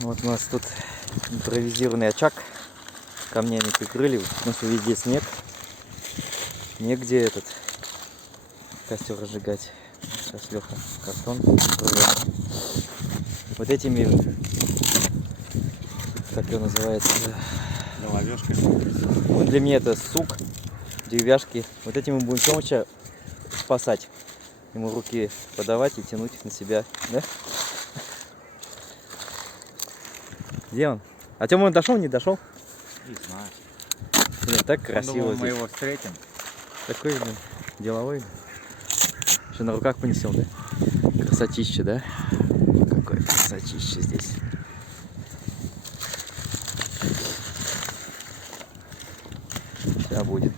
Вот у нас тут импровизированный очаг. Камнями прикрыли. В смысле, везде снег. Негде этот костер разжигать. Сейчас Леха картон рвет. Вот этими, как его называется, Головешкой. вот для меня это сук, деревяшки. Вот этим мы будем Тёмыча спасать. Ему руки подавать и тянуть на себя, да? Где он? А Тёма он дошел, не дошел? Не знаю. Блин, так красиво Думал, мы здесь. его встретим. Такой, блин, деловой. Что на руках понесем, да? Красотища, да? Какое красотища здесь. Сейчас будет.